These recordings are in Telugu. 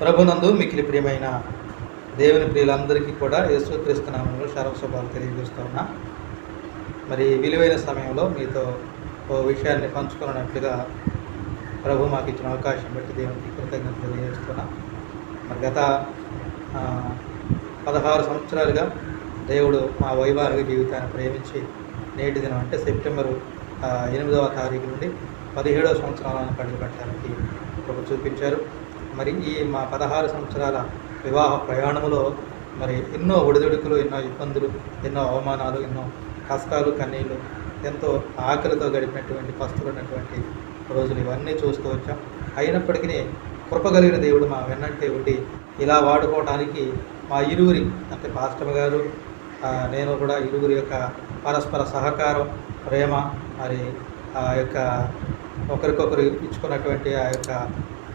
ప్రభునందు మిక్కిలి ప్రియమైన దేవుని ప్రియులందరికీ కూడా యేసుక్రీస్తు నామములో శుభాలు తెలియజేస్తూ ఉన్నా. మరి విలువైన సమయంలో మీతో ఓ విషయాన్ని పంచుకున్నట్లుగా ప్రభు మాకు ఇచ్చిన అవకాశం బట్టి దేవునికి కృతజ్ఞత తెలియజేస్తున్నా. మరి గత 16 సంవత్సరాలుగా దేవుడు మా వైవాహిక జీవితాన్ని ప్రేమించి నేటి దినం అంటే సెప్టెంబరు 8వ తారీఖు నుండి 17వ సంవత్సరాలను అడుగు పెట్టడానికి ప్రభు చూపించారు. మరి ఈ మా 16 సంవత్సరాల వివాహ ప్రయాణంలో మరి ఎన్నో ఒడిదుడుకులు, ఎన్నో ఇబ్బందులు, ఎన్నో అవమానాలు, ఎన్నో కష్టాలు, కన్నీళ్ళు, ఎంతో ఆకలితో గడిపినటువంటి పస్తులున్నటువంటి రోజులు ఇవన్నీ చూస్తూ వచ్చాం. అయినప్పటికీ కృప కలిగిన దేవుడు మా వెన్నంటే ఉండి ఇలా వాడుకోవడానికి మా ఇరువురి అంటే పాస్టర్ గారు నేను కూడా ఇరువురి యొక్క పరస్పర సహకారం, ప్రేమ, మరి ఆ యొక్క ఒకరికొకరు ఇచ్చుకున్నటువంటి ఆ యొక్క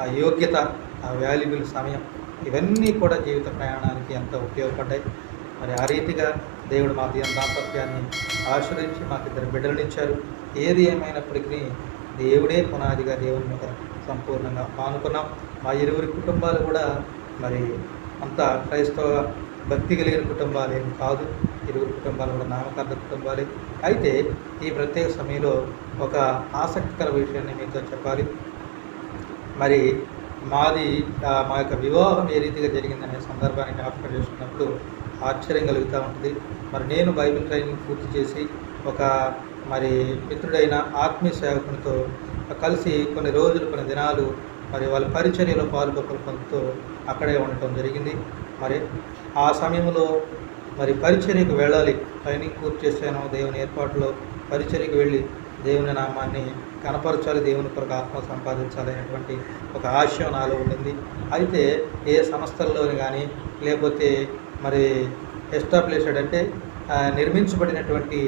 ఆ యోగ్యత, ఆ వాల్యుబుల్ సమయం, ఇవన్నీ కూడా జీవిత ప్రయాణానికి ఎంతో ఉపయోగపడ్డాయి. మరి ఆ రీతిగా దేవుడు మా దాంపత్యాన్ని ఆశ్రయించి మాకు 2 బిడ్డలనిచ్చారు. ఏది ఏమైనప్పటికీ దేవుడే పునాదిగా దేవుని మీద సంపూర్ణంగా ఆనుకున్నాం. మా ఇరువురి కుటుంబాలు కూడా మరి అంత క్రైస్తవ భక్తి కలిగిన కుటుంబాలు ఏమి కాదు. ఇరువురు కుటుంబాలు కూడా నామకార్థ కుటుంబాలే. అయితే ఈ ప్రత్యేక సమయంలో ఒక ఆసక్తికర విషయాన్ని మీతో చెప్పాలి. మరి మాది మా యొక్క వివాహం ఏ రీతిగా జరిగిందనే సందర్భాన్ని జ్ఞాపకం చేసుకున్నప్పుడు ఆశ్చర్యం కలుగుతూ ఉంటుంది. మరి నేను బైబిల్ ట్రైనింగ్ పూర్తి చేసి ఒక మరి మిత్రుడైన ఆత్మీయ సేవకునితో కలిసి కొన్ని రోజులు, కొన్ని దినాలు మరి వాళ్ళ పరిచర్యలో పాల్గొకలు పొందుతూ అక్కడే ఉండటం జరిగింది. మరి ఆ సమయంలో మరి పరిచర్యకు వెళ్ళాలి, ట్రైనింగ్ పూర్తి చేశాను, దేవుని ఏర్పాటులో పరిచర్యకు వెళ్ళి దేవుని నామాన్ని కనపరచాలి, దేవుని కొరకు ఆత్మ సంపాదించాలి అనేటువంటి ఒక ఆశయం నాలో ఉండింది. అయితే ఏ సంస్థల్లోని కానీ లేకపోతే మరి ఎస్టాబ్లిష్డ్ అంటే నిర్మించబడినటువంటి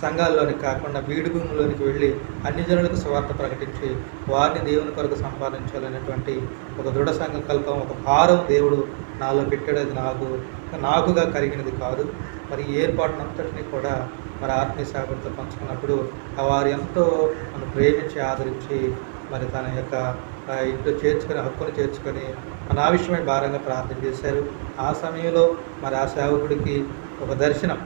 సంఘాల్లోనికి కాకుండా బీడు భూముల్లోనికి వెళ్ళి అన్ని జనులకు సువార్త ప్రకటించి వారిని దేవుని కొరకు సంపాదించాలనేటువంటి ఒక దృఢ సంకల్పం, ఒక భారం దేవుడు నాలో పెట్టాడు. అది నాకుగా కలిగినది కాదు. మరి ఈ ఏర్పాటునంతటినీ కూడా మరి ఆత్మీయ సేవకులతో పంచుకున్నప్పుడు వారు ఎంతో నన్ను ప్రేమించి ఆదరించి మరి తన యొక్క ఇంట్లో చేర్చుకొని, హక్కును చేర్చుకొని నా విషయమై భారంగా ప్రార్థన చేశారు. ఆ సమయంలో మరి ఆ సేవకుడికి ఒక దర్శనం,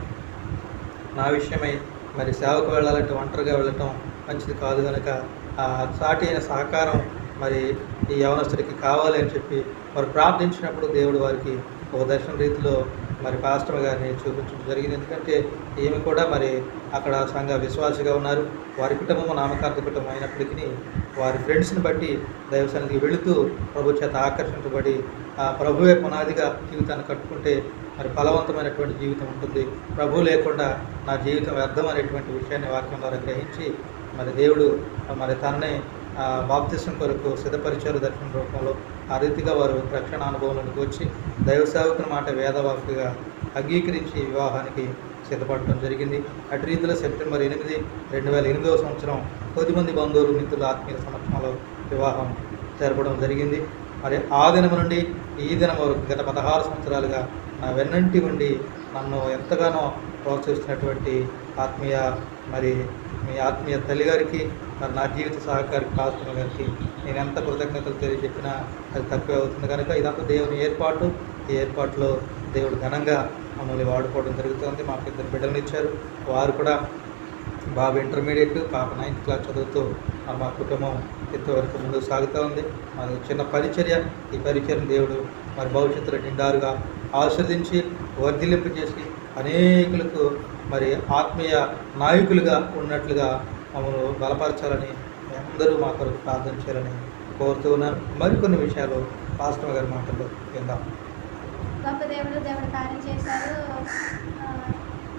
నా విషయమై మరి సేవకు వెళ్ళాలంటే ఒంటరిగా వెళ్ళటం మంచిది కాదు కనుక సాటి అయిన సహకారం మరి ఈ యవనస్తుడికి కావాలి అని చెప్పి వారు ప్రార్థించినప్పుడు దేవుడు వారికి ఒక దర్శన రీతిలో మరి పాస్టర్ గారిని చూపించడం జరిగింది. ఎందుకంటే ఈమె కూడా మరి అక్కడ సంఘ విశ్వాసిగా ఉన్నారు. వారి కుటుంబం నామకార్థ కుటుంబం అయినప్పటికీ వారి ఫ్రెండ్స్ని బట్టి దైవసన్నిధికి వెళుతూ ప్రభు చేత ఆకర్షించబడి ఆ ప్రభువే పునాదిగా జీవితాన్ని కట్టుకుంటే మరి ఫలవంతమైనటువంటి జీవితం ఉంటుంది, ప్రభు లేకుండా నా జీవితం వ్యర్థం అనేటువంటి విషయాన్ని వాక్యం ద్వారా గ్రహించి మరి దేవుడు మరి తననే బాప్తిసం కొరకు సిద్ధపరిచారు దర్శన రూపంలో. ఆ రీతిగా వారు రక్షణ అనుభవంలోకి వచ్చి దైవ సేవకుని మాట వేదవాక్కుగా అంగీకరించి వివాహానికి సిద్ధపడటం జరిగింది. అటు రీతిలో సెప్టెంబర్ 8, 2008వ సంవత్సరం కొద్దిమంది బంధువులు, మిత్రుల ఆత్మీయ సమక్షంలో వివాహం జరపడం జరిగింది. మరి ఆ దినం నుండి ఈ దినం వరకు గత 16 సంవత్సరాలుగా నా వెన్నంటి ఉండి నన్ను ఎంతగానో ప్రోత్సహిస్తున్నటువంటి ఆత్మీయ మరి మీ ఆత్మీయ తల్లిగారికి, మరి నా జీవిత సహకారి పాస్టర్ గారికి నేను ఎంత కృతజ్ఞతలు తెలియజెప్పినా అది తక్కువే అవుతుంది. కనుక ఇదంతా దేవుని ఏర్పాటు. ఈ ఏర్పాటులో దేవుడు ఘనంగా మమ్మల్ని వాడుకోవడం జరుగుతుంది. మాకు 2 బిడ్డలను ఇచ్చారు. వారు కూడా బాబు ఇంటర్మీడియట్, పాప 9th క్లాస్ చదువుతూ మా కుటుంబం ఇంతవరకు ముందుకు సాగుతూ ఉంది. మరి చిన్న పరిచర్య, ఈ పరిచర్యను దేవుడు మరి భవిష్యత్తులో నిండారుగా ఆస్వాదించి వర్ధిలింపు చేసి అనేకులకు మరి ఆత్మీయ నాయకులుగా ఉన్నట్లుగా మమ్మల్ని బలపరచాలని అందరూ మా కొరకు ప్రార్థన చేయాలని కోరుతూ ఉన్నాను. మరికొన్ని విషయాలు పాస్టర్ గారి మాటల్లో విందాం. గొప్ప దేవుడు కార్యం చేశారు.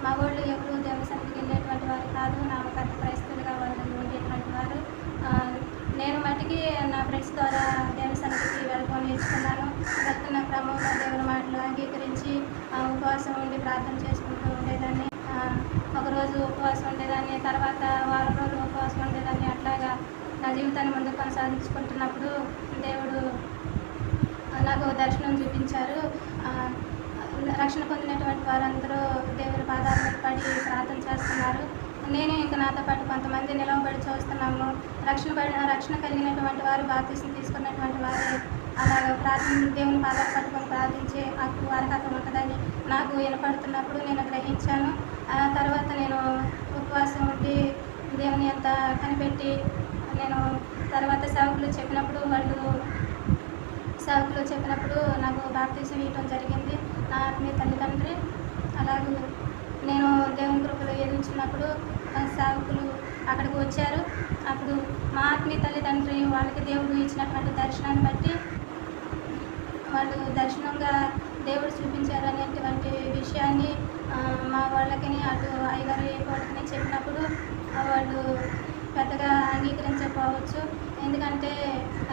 మగోళ్ళు ఎప్పుడు దేవుని సన్నిధికి వెళ్ళేటువంటి వారు కాదు, నామకార్థ క్రైస్తవులుగా వాళ్ళు ఉండేటువంటి వారు. నేను మట్టికి నా ఫ్రెండ్స్ ద్వారా దేవుని సన్నిధికి వెళ్ళడం నేర్చుకున్నాను. వెళ్తున్న క్రమంలో దేవుని మాటలు అంగీకరించి ఉపవాసం ఉండి ప్రార్థన చేసుకుంటూ ఉండేదాన్ని. ఒకరోజు ఉపవాసం ఉండేదాన్ని, తర్వాత వారం రోజులు ఉపవాసం ఉండేదాన్ని. అట్లాగా నా జీవితాన్ని ముందు కొనసాగించుకుంటున్నప్పుడు దేవుడు నాకు దర్శనం చూపించారు. రక్షణ పొందినటువంటి వారందరూ దేవుని పాదాల మీద పడి ప్రార్థన చేస్తున్నారు. నేను ఇంకా నాతో పాటు కొంతమంది నిలవబడి చూస్తున్నాము. రక్షణ కలిగినటువంటి వారు, బాప్తిసం తీసుకున్నటువంటి వారు అలాగ ప్రార్థన దేవుని పాదాలు పట్టుకొని ప్రార్థించే హక్కు అర్హత ఉంటుందని నాకు వినపడుతున్నప్పుడు నేను గ్రహించాను. ఆ తర్వాత నేను ఉపవాసం ఉండి దేవుని అంత కనిపెట్టి నేను తర్వాత సేవకులు చెప్పినప్పుడు నాకు బాప్తిసం ఇవ్వడం జరిగింది నా ఆత్మీయ తల్లిదండ్రి. అలాగే నేను దేవుని కృపలో ఎదుగుతున్నప్పుడు సేవకులు అక్కడికి వచ్చారు. అప్పుడు మా ఆత్మీయ తల్లిదండ్రి వాళ్ళకి దేవుడు ఇచ్చినటువంటి దర్శనాన్ని బట్టి వాళ్ళు దర్శనంగా దేవుడు చూపించారు అనేటువంటి విషయాన్ని మా వాళ్ళకి అటు అయ్యగారి వాళ్ళకి చెప్పినప్పుడు వాళ్ళు పెద్దగా అంగీకరించకపోవచ్చు. ఎందుకంటే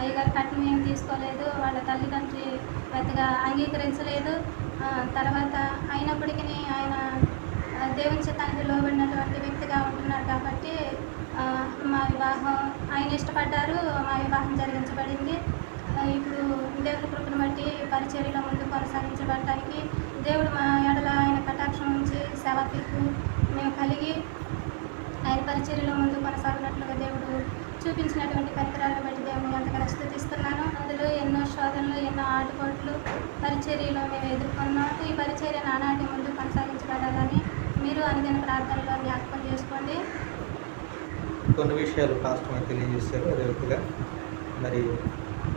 అయ్యగారు కట్నం ఏం తీసుకోలేదు, వాళ్ళ తల్లిదండ్రి పెద్దగా అంగీకరించలేదు. తర్వాత అయినప్పటికీ ఆయన దేవుని చిత్తానికి లోబడినటువంటి వ్యక్తిగా ఉంటున్నారు కాబట్టి మా వివాహం ఆయన ఇష్టపడ్డారు, మా వివాహం జరిగించబడింది. ఇప్పుడు దేవుని కృపను బట్టి పరిచర్యలో ముందు కొనసాగించబడటానికి దేవుడు మా ఎడల ఆయన కటాక్షం నుంచి సేవా పిలుపు మేము కలిగి ఆయన పరిచర్యలో ముందు కొనసాగినట్లుగా దేవుడు చూపించినటువంటి పరికరాలను బట్టి దేవుని అంతగా స్తుతిస్తున్నాను. అందులో ఎన్నో శోధనలు, ఎన్నో ఆటుపోట్లు పరిచర్యలో మేము ఎదుర్కొన్నాం. ఈ పరిచర్య నానాటి ముందు కొనసాగించబడాలని మీరు అనుదిన ప్రార్థనలో జ్ఞాపకం చేసుకోండి. కొన్ని విషయాలు పాస్టర్ తెలియజేశారు. అదే విధంగా మరి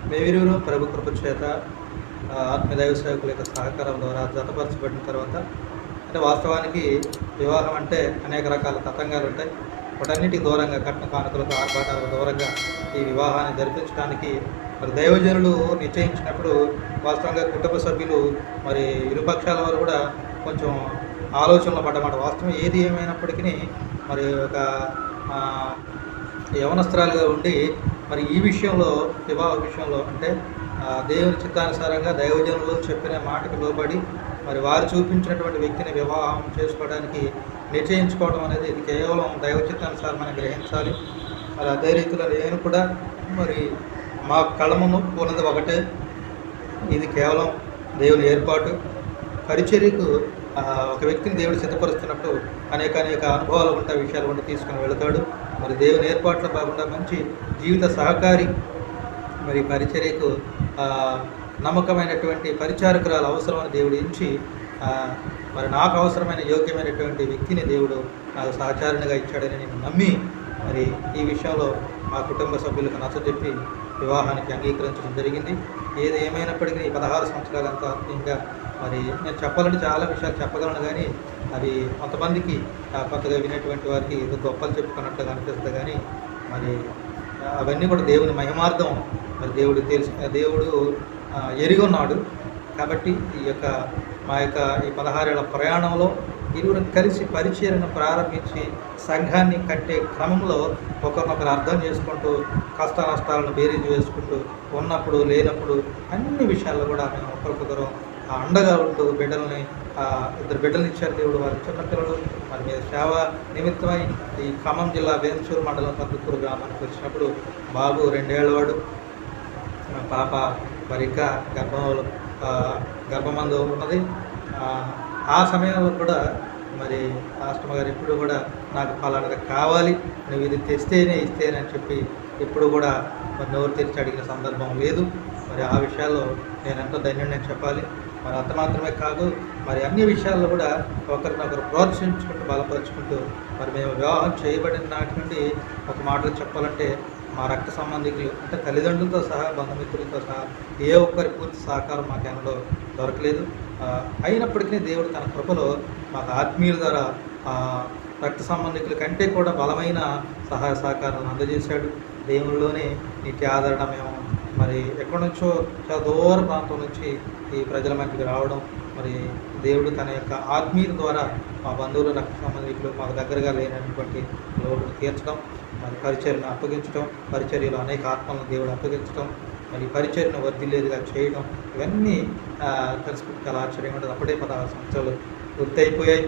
మేమిరువురు ప్రభు కృప చేత ఆత్మీయ సేవకుల యొక్క సహకారం ద్వారా జతపరచబడిన తర్వాత అంటే వాస్తవానికి వివాహం అంటే అనేక రకాల తతంగాలు ఉంటాయి. వాటన్నిటికి దూరంగా కట్న కానుకలకు ఆర్భాటాలకు దూరంగా ఈ వివాహాన్ని జరిపించడానికి మరి దైవజనులు నిశ్చయించినప్పుడు వాస్తవంగా కుటుంబ సభ్యులు మరి ఇరుపక్షాల వారు కూడా కొంచెం ఆలోచనలు పడ్డమాట. వాస్తవం ఏది ఏమైనప్పటికీ మరి ఒక యవనస్త్రాలుగా ఉండి మరి ఈ విషయంలో వివాహ విషయంలో అంటే దేవుని చిత్తానుసారంగా దైవజనులు చెప్పిన మాటకు లోబడి మరి వారు చూపించినటువంటి వ్యక్తిని వివాహం చేసుకోవడానికి నిశ్చయించుకోవడం అనేది ఇది కేవలం దైవ చిత్తానుసారం మనం గ్రహించాలి. మరి అదే రీతిలో నేను కూడా మరి మా కళ్ళ ముందు ఉన్నది ఒకటే, ఇది కేవలం దేవుని ఏర్పాటు. పరిచర్యకు ఒక వ్యక్తిని దేవుడు సిద్ధపరుస్తున్నప్పుడు అనేక అనుభవాలు ఉంటాయి, విషయాలు ఉండి తీసుకుని వెళతాడు. మరి దేవుని ఏర్పాట్లో కాకుండా మంచి జీవిత సహకారి మరి పరిచర్యకు నమ్మకమైనటువంటి పరిచారకురాలు అవసరమని దేవుడు ఎంచి మరి నాకు అవసరమైన యోగ్యమైనటువంటి వ్యక్తిని దేవుడు నాకు సహచారిణిగా ఇచ్చాడని నేను నమ్మి మరి ఈ విషయంలో మా కుటుంబ సభ్యులకు నచ్చజెప్పి వివాహానికి అంగీకరించడం జరిగింది. ఏది ఏమైనప్పటికీ 16 సంవత్సరాలంతా ఇంకా మరి నేను చెప్పాలంటే చాలా విషయాలు చెప్పగలను, కానీ అవి కొంతమందికి కొత్తగా వినేటువంటి వారికి ఏదో గొప్పలు చెప్పుకున్నట్టుగా అనిపిస్తుంది. కానీ మరి అవన్నీ కూడా దేవుని మహిమార్థం. మరి దేవుడు ఎరిగొన్నాడు కాబట్టి మా యొక్క ఈ 16 ఏళ్ల ప్రయాణంలో ఇరువురు కలిసి పరిచర్యను ప్రారంభించి సంఘాన్ని కట్టే క్రమంలో ఒకరినొకరు అర్థం చేసుకుంటూ కష్ట నష్టాలను బేరీజు వేసుకుంటూ ఉన్నప్పుడు లేనప్పుడు అన్ని విషయాల్లో కూడా మేము ఒకరికొకరు అండగా ఉంటూ బిడ్డల్ని 2 బిడ్డలు ఇచ్చారు దేవుడు. వారి చిన్నపిల్లలు మరి మీద సేవ నిమిత్తమై ఈ ఖమ్మం జిల్లా వేంచూరు మండలం కందుకూరు గ్రామానికి వచ్చినప్పుడు బాబు 2 ఏళ్ళవాడు, పాప మరి ఇంకా గర్భమందు ఉన్నది. ఆ సమయంలో కూడా మరి రాష్ట్రమ్మ గారు ఎప్పుడు కూడా నాకు ఫలానది కావాలి, నువ్వు ఇది ఇస్తేనని చెప్పి ఎప్పుడు కూడా మరి నోరు తెరిచి అడిగిన సందర్భం లేదు. మరి ఆ విషయాల్లో నేను ఎంతో ధన్యుడిని చెప్పాలి. మరి అంత మాత్రమే కాదు, మరి అన్ని విషయాల్లో కూడా ఒకరినొకరు ప్రోత్సహించుకుంటూ బలపరుచుకుంటూ మరి మేము వివాహం చేయబడిన నాటి నుండి ఒక మాటలు చెప్పాలంటే మా రక్త సంబంధికులు అంటే తల్లిదండ్రులతో సహా బంధుమిత్రులతో సహా ఏ ఒక్కరి పూర్తి సహకారం మాకెన్నడో దొరకలేదు. అయినప్పటికీ దేవుడు తన కృపలో మాకు ఆత్మీయుల ద్వారా రక్త సంబంధికుల కంటే కూడా బలమైన సహాయ సహకారాలను అందజేశాడు. దేవునిలోనే నీటి ఆదరణ మేము మరి ఎక్కడి నుంచో చాలా దూర ప్రాంతం నుంచి ఈ ప్రజల మధ్యకి రావడం, మరి దేవుడు తన యొక్క ఆత్మీయుల ద్వారా మా బంధువులు రక్త సంబంధికులు మాకు దగ్గరగా లేనటువంటి లోటును తీర్చడం, మరి పరిచర్యను అప్పగించడం, పరిచర్యలో అనేక ఆత్మలను దేవుడు అప్పగించడం, మరి పరిచర్యను వర్ధిల్లేదిగా చేయడం, ఇవన్నీ తెలుసుకుంటే చాలా ఆశ్చర్యంగా ఉంటుంది. అప్పుడే 16 సంవత్సరాలు పూర్తయిపోయాయి.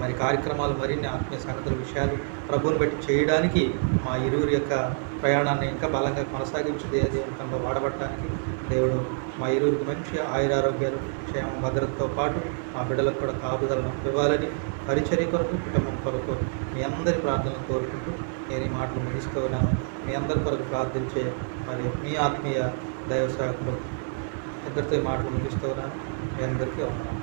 మరి కార్యక్రమాలు మరిన్ని ఆత్మీయ సంగతుల విషయాలు ప్రభువుని బట్టి చేయడానికి మా ఇరువురి యొక్క ప్రయాణాన్ని ఇంకా బలంగా కొనసాగించి దేవునితో వాడబట్టడానికి దేవుడు మా ఇరువురికి మంచి ఆయురారోగ్యాలు, క్షేమ భద్రతతో పాటు మా బిడ్డలకు కూడా కాపుదలను ఇవ్వాలని పరిచర్య కొరకు, కుటుంబం కొరకు మీ అందరి ప్రార్థనలు కోరుకుంటూ నేను ఈ మాటలు ముగిస్తూ ఉన్నాను. మీ అందరి కొరకు ప్రార్థించే మరి మీ ఆత్మీయ దైవ సేవకులు ఇద్దరితో ఈ మాటలు ముగిస్తూ ఉన్నాను. మీ అందరికీ వందనాలు.